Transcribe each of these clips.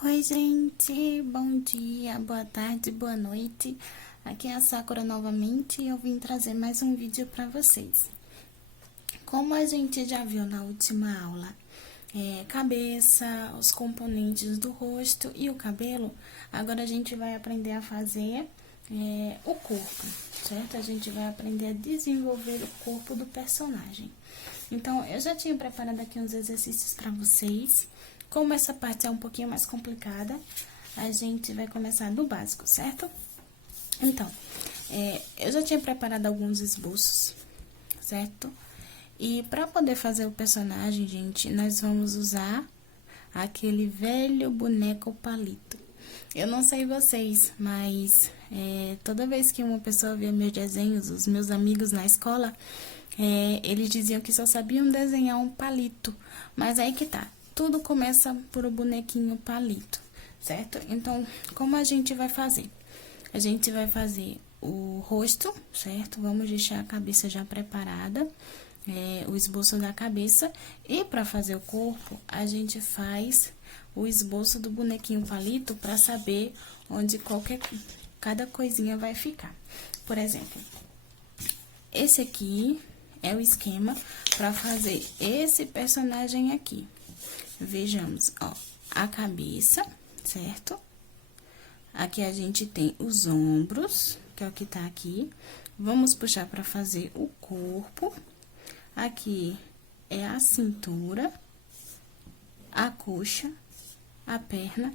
Oi, gente, bom dia, boa tarde, boa noite. Aqui é a Sakura novamente e eu vim trazer mais um vídeo para vocês. Como a gente já viu na última aula, cabeça, os componentes do rosto e o cabelo, agora a gente vai aprender a fazer o corpo, certo? A gente vai aprender a desenvolver o corpo do personagem. Então, eu já tinha preparado aqui uns exercícios para vocês. Como essa parte é um pouquinho mais complicada, a gente vai começar do básico, certo? Então, eu já tinha preparado alguns esboços, certo? E para poder fazer o personagem, gente, nós vamos usar aquele velho boneco palito. Eu não sei vocês, mas toda vez que uma pessoa via meus desenhos, os meus amigos na escola, eles diziam que só sabiam desenhar um palito. Mas aí que tá, tudo começa por o bonequinho palito, certo? Então, como a gente vai fazer? A gente vai fazer o rosto, certo? Vamos deixar a cabeça já preparada, o esboço da cabeça. E para fazer o corpo, a gente faz o esboço do bonequinho palito para saber onde cada coisinha vai ficar. Por exemplo, esse aqui é o esquema para fazer esse personagem aqui. Vejamos, ó, a cabeça, certo? Aqui a gente tem os ombros, que é o que tá aqui. Vamos puxar para fazer o corpo. Aqui é a cintura, a coxa, a perna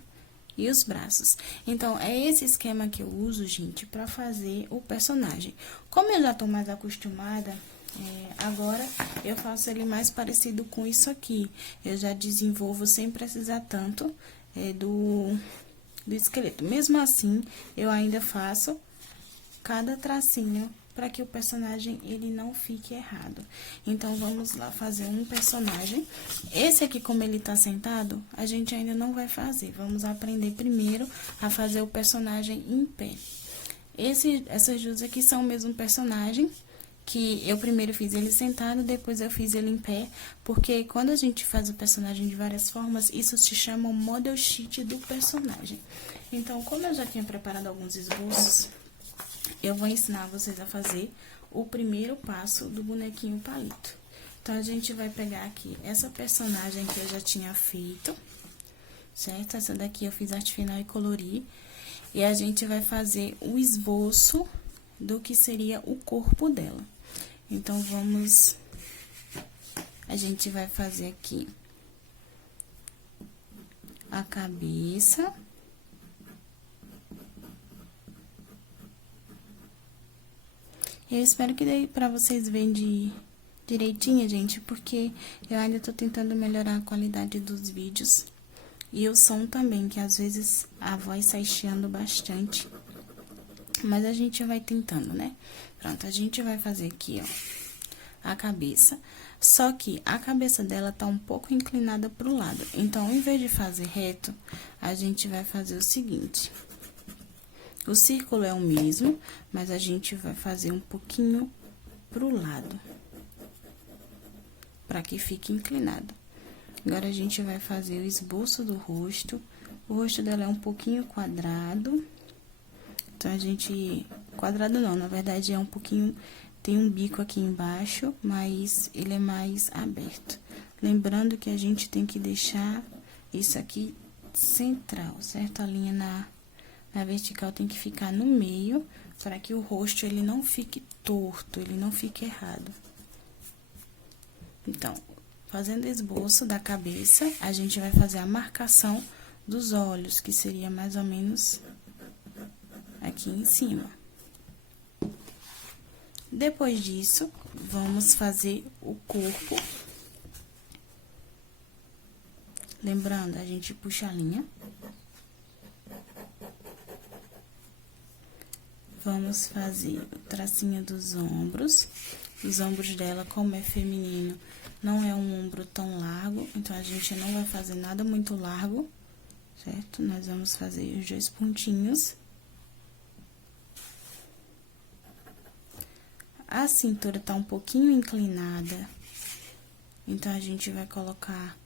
e os braços. Então, é esse esquema que eu uso, gente, pra fazer o personagem. Como eu já tô mais acostumada, agora eu faço ele mais parecido com isso aqui. Eu já desenvolvo sem precisar tanto do esqueleto. Mesmo assim, eu ainda faço cada tracinho para que o personagem ele não fique errado. Então, vamos lá fazer um personagem. Esse aqui, como ele tá sentado, a gente ainda não vai fazer. Vamos aprender primeiro a fazer o personagem em pé. Essas duas aqui são o mesmo personagem, que eu primeiro fiz ele sentado, depois eu fiz ele em pé, porque quando a gente faz o personagem de várias formas, isso se chama o model sheet do personagem. Então, como eu já tinha preparado alguns esboços, eu vou ensinar vocês a fazer o primeiro passo do bonequinho palito. Então, a gente vai pegar aqui essa personagem que eu já tinha feito, certo? Essa daqui eu fiz arte final e colori. E a gente vai fazer o esboço do que seria o corpo dela. Então, a gente vai fazer aqui a cabeça. Eu espero que dê pra vocês verem direitinho, gente, porque eu ainda tô tentando melhorar a qualidade dos vídeos. E o som também, que às vezes a voz sai chiando bastante. Mas a gente vai tentando, né? Pronto, a gente vai fazer aqui, ó, a cabeça. Só que a cabeça dela tá um pouco inclinada pro lado. Então, em vez de fazer reto, a gente vai fazer o seguinte. O círculo é o mesmo, mas a gente vai fazer um pouquinho pro lado, para que fique inclinado. Agora, a gente vai fazer o esboço do rosto. O rosto dela é um pouquinho quadrado. Então, a gente... Quadrado não, na verdade, é um pouquinho... Tem um bico aqui embaixo, mas ele é mais aberto. Lembrando que a gente tem que deixar isso aqui central, certo? A linha na vertical tem que ficar no meio, para que o rosto, ele não fique torto, ele não fique errado. Então, fazendo esboço da cabeça, a gente vai fazer a marcação dos olhos, que seria mais ou menos aqui em cima. Depois disso, vamos fazer o corpo. Lembrando, a gente puxa a linha. Vamos fazer o tracinho dos ombros. Os ombros dela, como é feminino, não é um ombro tão largo, então a gente não vai fazer nada muito largo, certo? Nós vamos fazer os dois pontinhos. A cintura tá um pouquinho inclinada, então a gente vai colocar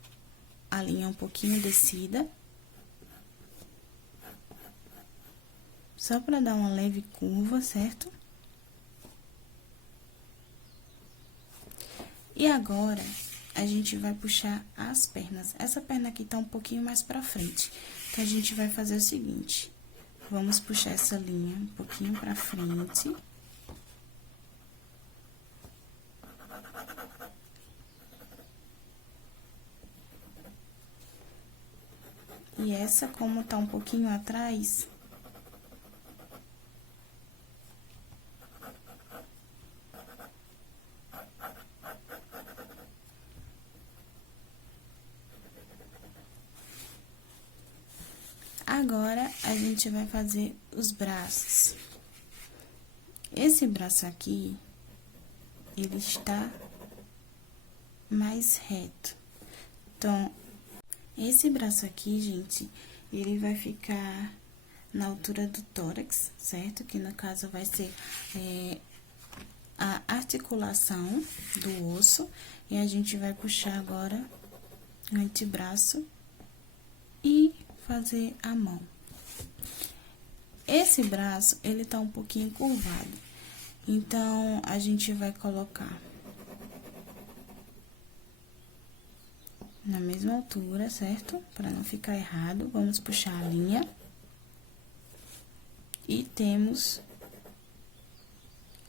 a linha um pouquinho descida. só pra dar uma leve curva, certo? E agora, a gente vai puxar as pernas. Essa perna aqui tá um pouquinho mais pra frente. Então, a gente vai fazer o seguinte: vamos puxar essa linha um pouquinho pra frente. E essa, como tá um pouquinho atrás, agora, a gente vai fazer os braços. Esse braço aqui, ele está mais reto. Então, esse braço aqui, gente, ele vai ficar na altura do tórax, certo? Que no caso vai ser a articulação do osso. E a gente vai puxar agora o antebraço e fazer a mão. Esse braço, ele tá um pouquinho curvado. Então, a gente vai colocar na mesma altura, certo? Para não ficar errado, vamos puxar a linha. E temos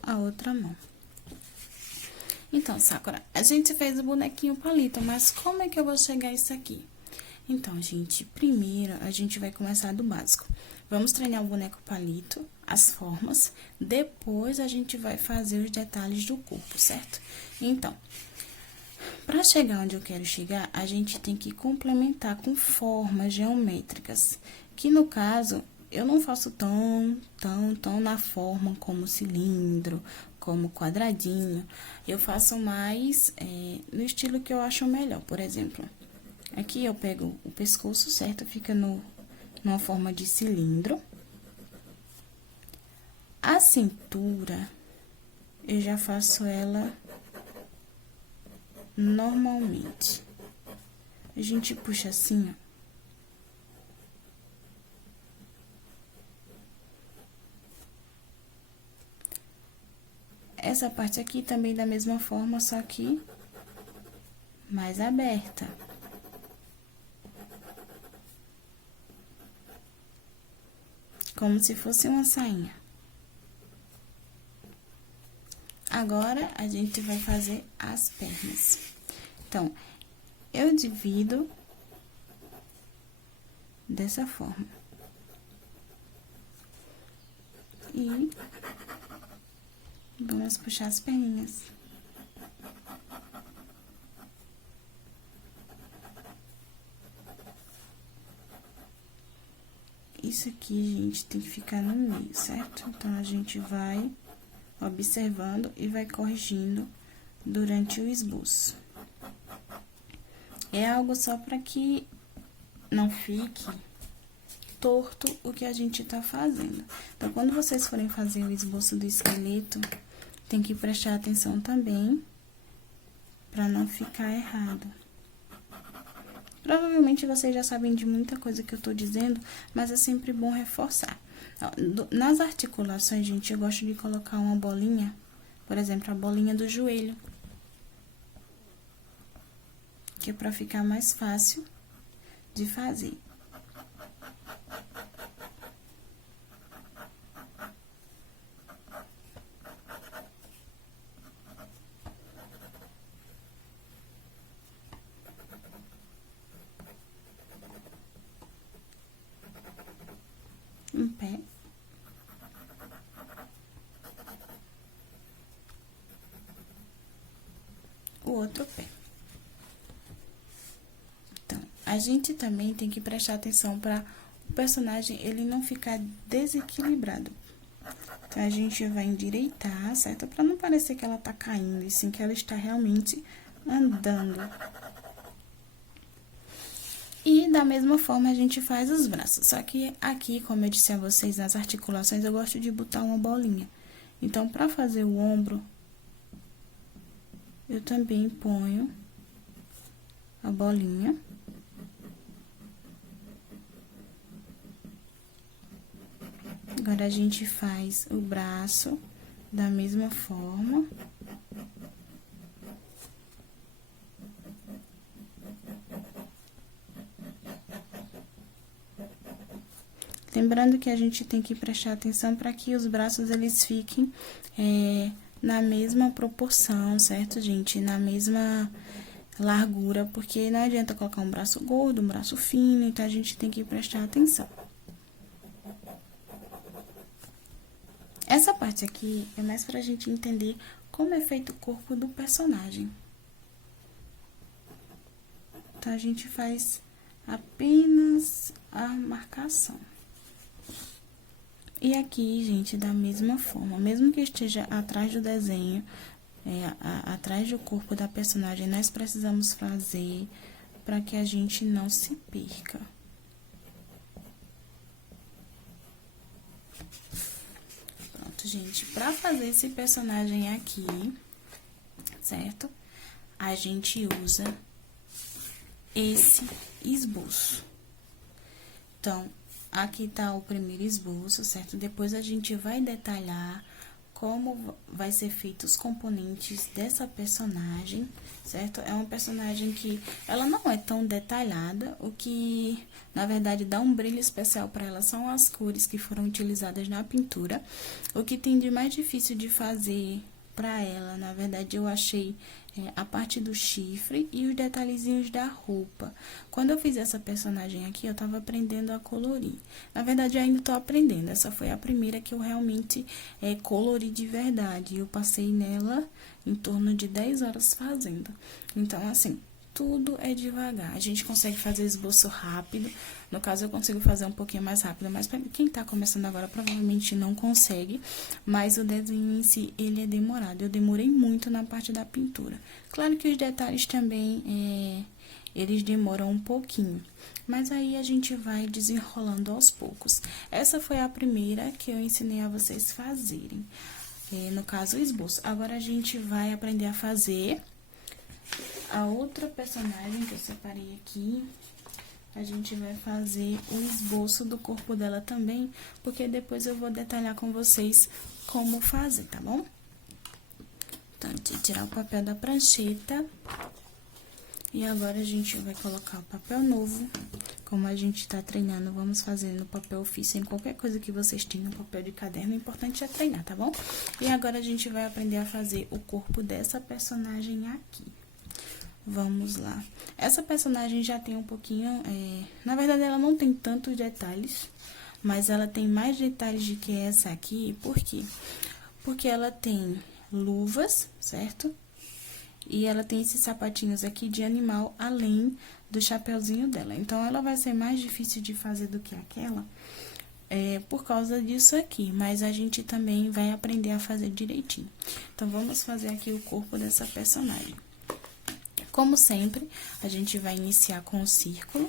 a outra mão. Então, Sakura, a gente fez o bonequinho palito, mas como é que eu vou chegar a isso aqui? Então, gente, primeiro a gente vai começar do básico. Vamos treinar o boneco palito, as formas, depois a gente vai fazer os detalhes do corpo, certo? Então, para chegar onde eu quero chegar, a gente tem que complementar com formas geométricas, que no caso, eu não faço tão na forma como cilindro, como quadradinho. Eu faço mais no estilo que eu acho melhor. Por exemplo, aqui eu pego o pescoço, certo? Fica numa forma de cilindro. A cintura, eu já faço ela normalmente. A gente puxa assim, ó. Essa parte aqui também da mesma forma, só que mais aberta. Como se fosse uma sainha. Agora, a gente vai fazer as pernas. Então, eu divido dessa forma. E vamos puxar as perninhas. Isso aqui, gente, tem que ficar no meio, certo? Então, a gente vai observando e vai corrigindo durante o esboço. É algo só para que não fique torto o que a gente tá fazendo. Então, quando vocês forem fazer o esboço do esqueleto, tem que prestar atenção também para não ficar errado. Provavelmente vocês já sabem de muita coisa que eu tô dizendo, mas é sempre bom reforçar. Nas articulações, gente, eu gosto de colocar uma bolinha, por exemplo, a bolinha do joelho, que é pra ficar mais fácil de fazer. Um pé. O outro pé. Então, a gente também tem que prestar atenção para o personagem ele não ficar desequilibrado. Então, a gente vai endireitar, certo? Para não parecer que ela tá caindo, e sim que ela está realmente andando. E da mesma forma a gente faz os braços. Só que aqui, como eu disse a vocês, nas articulações eu gosto de botar uma bolinha. Então, para fazer o ombro, eu também ponho a bolinha. Agora, a gente faz o braço da mesma forma. Lembrando que a gente tem que prestar atenção para que os braços, eles fiquem na mesma proporção, certo, gente? Na mesma largura, porque não adianta colocar um braço gordo, um braço fino, então a gente tem que prestar atenção. Essa parte aqui é mais pra gente entender como é feito o corpo do personagem. Então, a gente faz apenas a marcação. E aqui, gente, da mesma forma, mesmo que esteja atrás do desenho, atrás do corpo da personagem, nós precisamos fazer para que a gente não se perca. Pronto, gente, para fazer esse personagem aqui, certo? A gente usa esse esboço. Então, aqui tá o primeiro esboço, certo? Depois a gente vai detalhar como vai ser feito os componentes dessa personagem, certo? É uma personagem que ela não é tão detalhada, o que, na verdade, dá um brilho especial para ela são as cores que foram utilizadas na pintura. O que tem de mais difícil de fazer para ela, na verdade, eu achei a parte do chifre e os detalhezinhos da roupa. Quando eu fiz essa personagem aqui, eu tava aprendendo a colorir. Na verdade, eu ainda tô aprendendo. Essa foi a primeira que eu realmente colori de verdade. Eu passei nela em torno de 10 horas fazendo. Então, assim, tudo é devagar. A gente consegue fazer esboço rápido. No caso, eu consigo fazer um pouquinho mais rápido, mas pra quem tá começando agora, provavelmente não consegue. Mas o desenho em si, ele é demorado. Eu demorei muito na parte da pintura. Claro que os detalhes também, eles demoram um pouquinho. Mas aí, a gente vai desenrolando aos poucos. Essa foi a primeira que eu ensinei a vocês fazerem. No caso, o esboço. Agora, a gente vai aprender a fazer a outra personagem que eu separei aqui. A gente vai fazer o esboço do corpo dela também, porque depois eu vou detalhar com vocês como fazer, tá bom? Então, de tirar o papel da prancheta. E agora, a gente vai colocar o papel novo. Como a gente tá treinando, vamos fazer no papel ofício, em qualquer coisa que vocês tenham, papel de caderno, o importante é treinar, tá bom? E agora, a gente vai aprender a fazer o corpo dessa personagem aqui. Vamos lá. Essa personagem já tem um pouquinho, na verdade, ela não tem tantos detalhes, mas ela tem mais detalhes do que essa aqui. Por quê? Porque ela tem luvas, certo? E ela tem esses sapatinhos aqui de animal, além do chapeuzinho dela. Então, ela vai ser mais difícil de fazer do que aquela, por causa disso aqui. Mas a gente também vai aprender a fazer direitinho. Então, vamos fazer aqui o corpo dessa personagem. Como sempre, a gente vai iniciar com o círculo.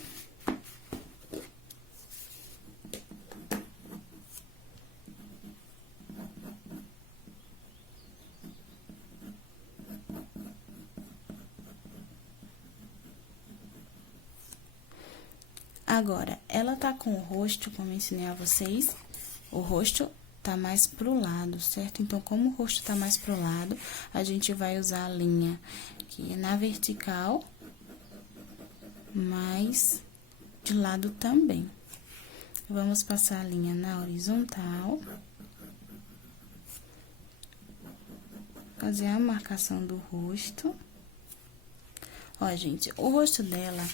Agora, ela tá com o rosto, como eu ensinei a vocês, o rosto tá mais pro lado, certo? Então, como o rosto tá mais pro lado, a gente vai usar a linha aqui na vertical, mas de lado também. Vamos passar a linha na horizontal. Fazer a marcação do rosto. Ó, gente, o rosto dela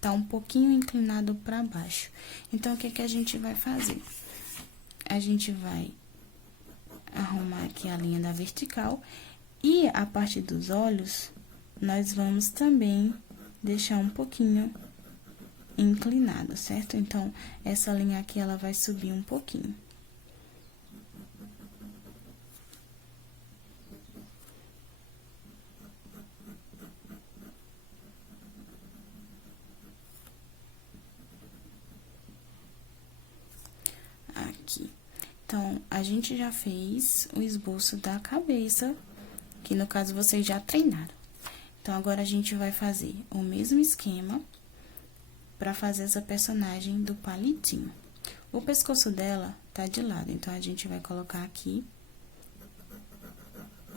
tá um pouquinho inclinado pra baixo. Então, o que que a gente vai fazer? A gente vai arrumar aqui a linha da vertical e a parte dos olhos, nós vamos também deixar um pouquinho inclinado, certo? Então, essa linha aqui, ela vai subir um pouquinho. Aqui. Então, a gente já fez o esboço da cabeça, que no caso vocês já treinaram. Então, agora a gente vai fazer o mesmo esquema para fazer essa personagem do palitinho. O pescoço dela tá de lado, então a gente vai colocar aqui.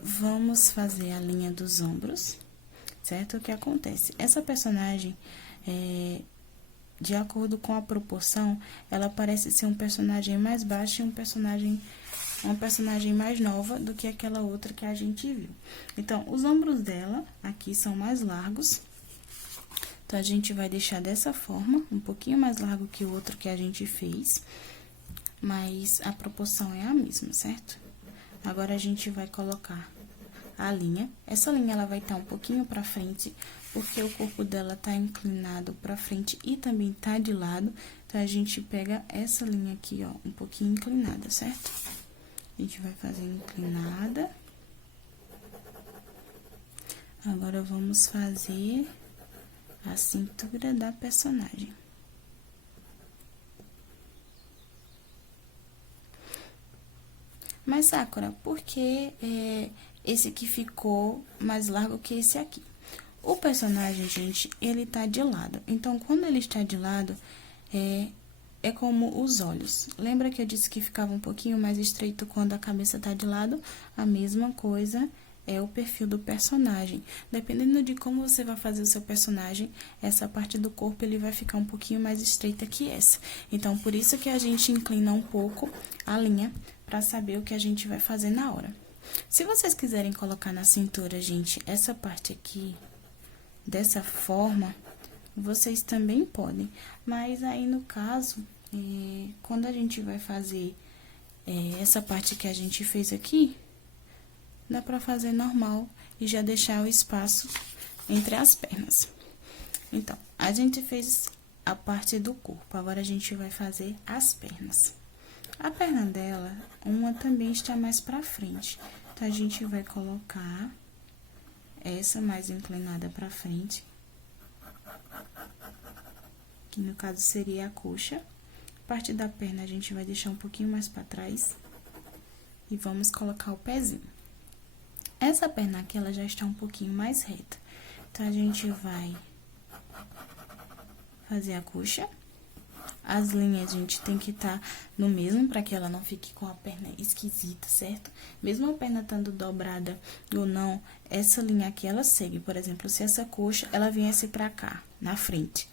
Vamos fazer a linha dos ombros, certo? O que acontece? Essa personagem, de acordo com a proporção, ela parece ser um personagem mais baixo e uma personagem mais nova do que aquela outra que a gente viu. Então, os ombros dela aqui são mais largos. Então, a gente vai deixar dessa forma, um pouquinho mais largo que o outro que a gente fez, mas a proporção é a mesma, certo? Agora, a gente vai colocar a linha. Essa linha, ela vai estar um pouquinho pra frente, porque o corpo dela tá inclinado pra frente e também tá de lado. Então, a gente pega essa linha aqui, ó, um pouquinho inclinada, certo? A gente vai fazer inclinada. Agora, vamos fazer a cintura da personagem. Mas, Sakura, por que esse aqui ficou mais largo que esse aqui? O personagem, gente, ele tá de lado. Então, quando ele está de lado, é como os olhos. Lembra que eu disse que ficava um pouquinho mais estreito quando a cabeça tá de lado? A mesma coisa é o perfil do personagem. Dependendo de como você vai fazer o seu personagem, essa parte do corpo ele vai ficar um pouquinho mais estreita que essa. Então, por isso que a gente inclina um pouco a linha para saber o que a gente vai fazer na hora. Se vocês quiserem colocar na cintura, gente, essa parte aqui, dessa forma, vocês também podem. Mas aí, no caso, quando a gente vai fazer essa parte que a gente fez aqui, dá pra fazer normal e já deixar o espaço entre as pernas. Então, a gente fez a parte do corpo, agora a gente vai fazer as pernas. A perna dela, uma também está mais pra frente. Então, a gente vai colocar essa mais inclinada pra frente, que no caso seria a coxa. A parte da perna a gente vai deixar um pouquinho mais pra trás e vamos colocar o pezinho. Essa perna aqui, ela já está um pouquinho mais reta. Então, a gente vai fazer a coxa. As linhas, a gente tem que estar no mesmo, para que ela não fique com a perna esquisita, certo? Mesmo a perna estando dobrada ou não, essa linha aqui, ela segue. Por exemplo, se essa coxa, ela viesse pra cá, na frente,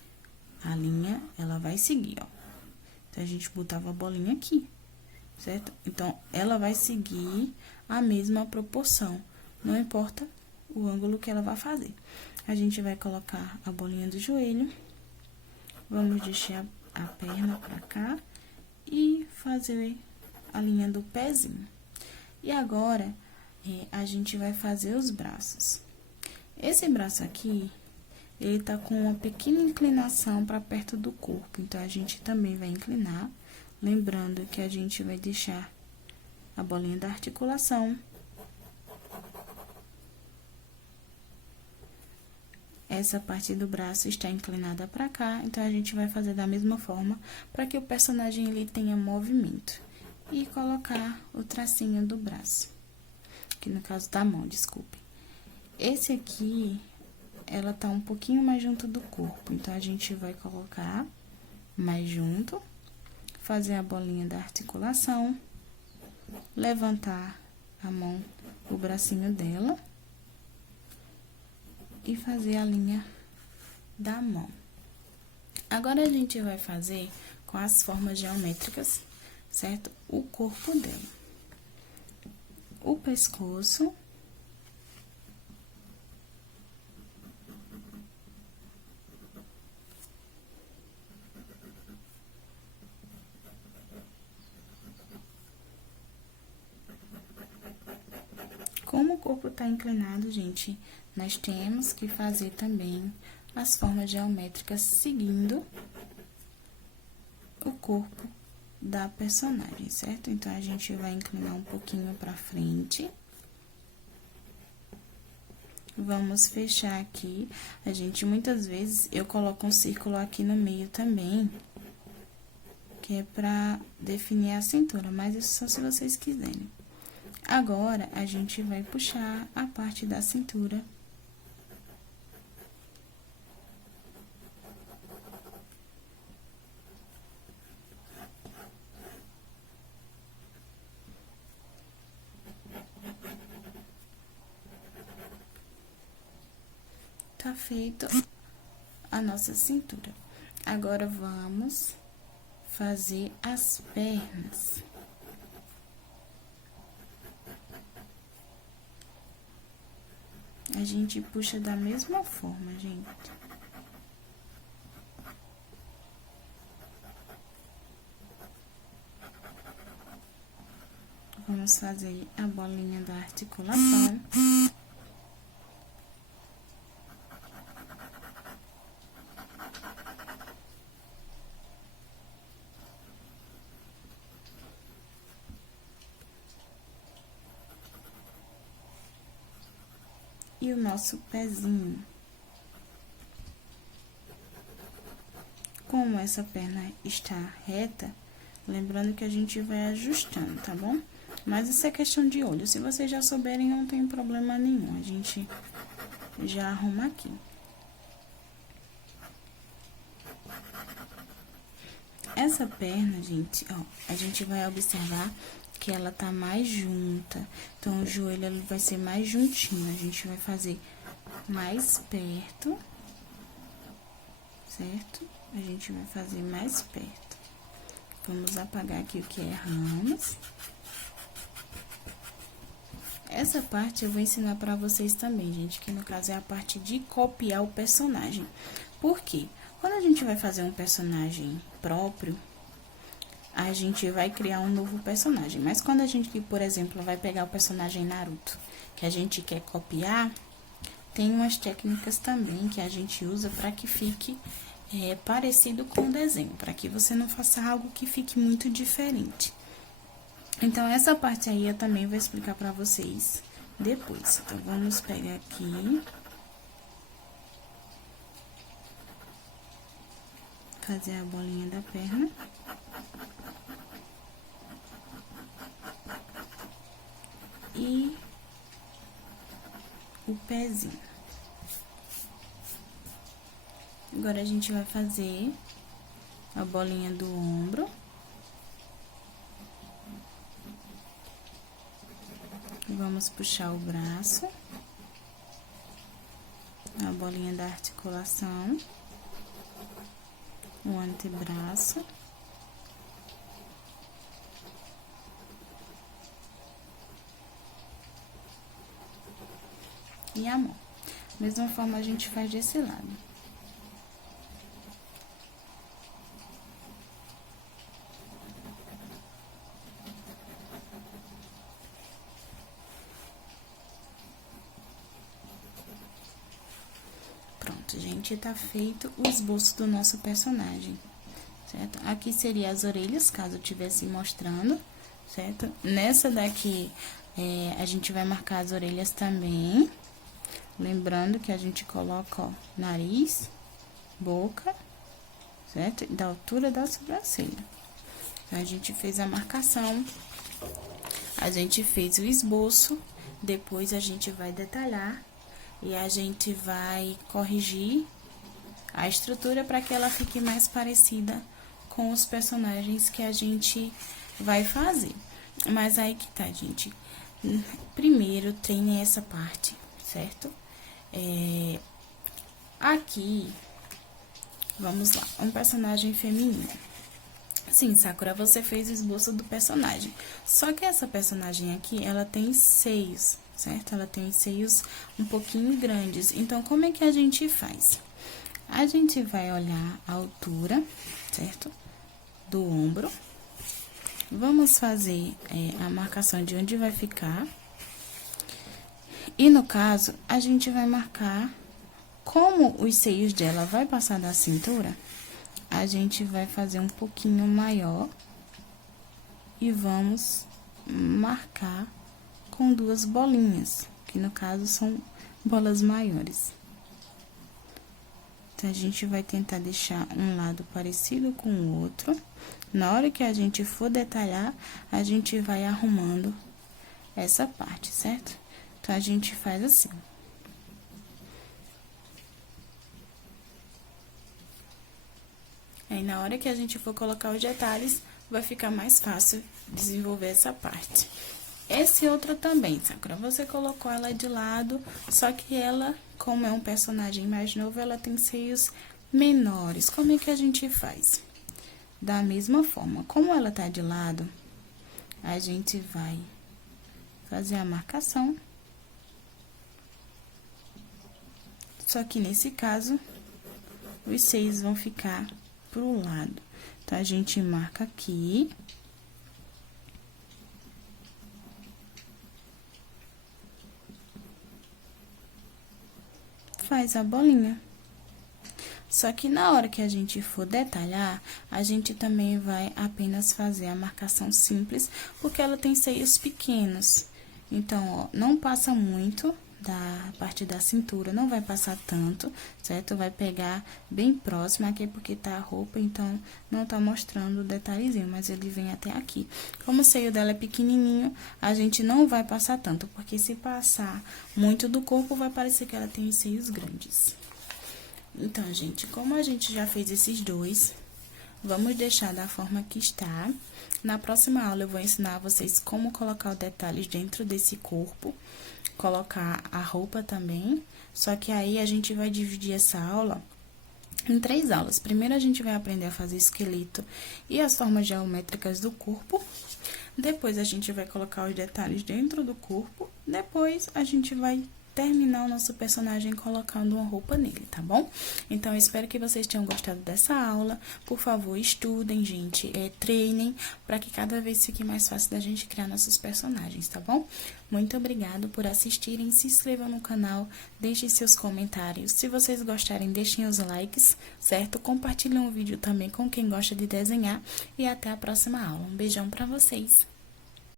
a linha, ela vai seguir, ó. Então, a gente botava a bolinha aqui, certo? Então, ela vai seguir a mesma proporção. Não importa o ângulo que ela vai fazer. A gente vai colocar a bolinha do joelho. Vamos deixar a perna pra cá e fazer a linha do pezinho. E agora, a gente vai fazer os braços. Esse braço aqui, ele tá com uma pequena inclinação pra perto do corpo. Então, a gente também vai inclinar. Lembrando que a gente vai deixar a bolinha da articulação. Essa parte do braço está inclinada para cá, então a gente vai fazer da mesma forma para que o personagem ele tenha movimento. E colocar o tracinho do braço, que no caso da mão, desculpe. Esse aqui, ela tá um pouquinho mais junto do corpo, então a gente vai colocar mais junto, fazer a bolinha da articulação, levantar a mão, o bracinho dela e fazer a linha da mão. Agora, a gente vai fazer com as formas geométricas, certo? O corpo dela. O pescoço. Como o corpo tá inclinado, gente, nós temos que fazer também as formas geométricas seguindo o corpo da personagem, certo? Então, a gente vai inclinar um pouquinho pra frente. Vamos fechar aqui. A gente, muitas vezes, eu coloco um círculo aqui no meio também, que é pra definir a cintura, mas isso só se vocês quiserem. Agora, a gente vai puxar a parte da cintura. tá feito a nossa cintura. Agora, vamos fazer as pernas. A gente puxa da mesma forma, gente. Vamos fazer a bolinha da articulação. E o nosso pezinho. Como essa perna está reta, lembrando que a gente vai ajustando, tá bom? Mas isso é questão de olho. Se vocês já souberem, não tem problema nenhum. A gente já arruma aqui. Essa perna, gente, ó, a gente vai observar que ela tá mais junta. Então, o joelho ele vai ser mais juntinho. A gente vai fazer mais perto, certo? A gente vai fazer mais perto. Vamos apagar aqui o que erramos. Essa parte eu vou ensinar pra vocês também, gente, que no caso é a parte de copiar o personagem. Por quê? Quando a gente vai fazer um personagem próprio, a gente vai criar um novo personagem. Mas quando a gente, por exemplo, vai pegar o personagem Naruto, que a gente quer copiar, tem umas técnicas também que a gente usa para que fique parecido com o desenho, para que você não faça algo que fique muito diferente. Então, essa parte aí eu também vou explicar para vocês depois. Então, vamos pegar aqui. Fazer a bolinha da perna. E o pezinho. Agora, a gente vai fazer a bolinha do ombro. Vamos puxar o braço. A bolinha da articulação. O antebraço. E a mão. Da mesma forma, a gente faz desse lado. Pronto, gente, tá feito o esboço do nosso personagem, certo? Aqui seria as orelhas, caso eu estivesse mostrando, certo? Nessa daqui, a gente vai marcar as orelhas também. Lembrando que a gente coloca, ó, nariz, boca, certo? Da altura da sobrancelha. Então, a gente fez a marcação, a gente fez o esboço, depois a gente vai detalhar e a gente vai corrigir a estrutura para que ela fique mais parecida com os personagens que a gente vai fazer. Mas aí que tá, gente. Primeiro, treine essa parte, certo? Aqui, vamos lá, um personagem feminino. Sim, Sakura, você fez o esboço do personagem. Só que essa personagem aqui, ela tem seios, certo? Ela tem seios um pouquinho grandes. Então, como é que a gente faz? A gente vai olhar a altura, certo? Do ombro. Vamos fazer a marcação de onde vai ficar. E, no caso, a gente vai marcar, como os seios dela vai passar da cintura, a gente vai fazer um pouquinho maior e vamos marcar com duas bolinhas, que no caso são bolas maiores. Então, a gente vai tentar deixar um lado parecido com o outro. Na hora que a gente for detalhar, a gente vai arrumando essa parte, certo? Então, a gente faz assim. Aí, na hora que a gente for colocar os detalhes, vai ficar mais fácil desenvolver essa parte. Esse outro também, Sakura, você colocou ela de lado, só que ela, como é um personagem mais novo, ela tem seios menores. Como é que a gente faz? Da mesma forma, como ela tá de lado, a gente vai fazer a marcação. Só que nesse caso, os seios vão ficar pro lado. Então, a gente marca aqui. Faz a bolinha. Só que na hora que a gente for detalhar, a gente também vai apenas fazer a marcação simples, porque ela tem seios pequenos. Então, ó, não passa muito da parte da cintura, não vai passar tanto, certo? Vai pegar bem próximo aqui, porque tá a roupa, então não tá mostrando o detalhezinho, mas ele vem até aqui. Como o seio dela é pequenininho, a gente não vai passar tanto, porque se passar muito do corpo, vai parecer que ela tem os seios grandes. Então, gente, como a gente já fez esses dois, vamos deixar da forma que está. Na próxima aula, eu vou ensinar vocês como colocar os detalhes dentro desse corpo, colocar a roupa também. Só que aí, a gente vai dividir essa aula em 3 aulas. Primeiro, a gente vai aprender a fazer esqueleto e as formas geométricas do corpo. Depois, a gente vai colocar os detalhes dentro do corpo. Depois, a gente vai terminar o nosso personagem colocando uma roupa nele, tá bom? Então, eu espero que vocês tenham gostado dessa aula. Por favor, estudem, gente, treinem, para que cada vez fique mais fácil da gente criar nossos personagens, tá bom? Muito obrigado por assistirem, se inscrevam no canal, deixem seus comentários. Se vocês gostarem, deixem os likes, certo? Compartilhem o vídeo também com quem gosta de desenhar e até a próxima aula. Um beijão pra vocês!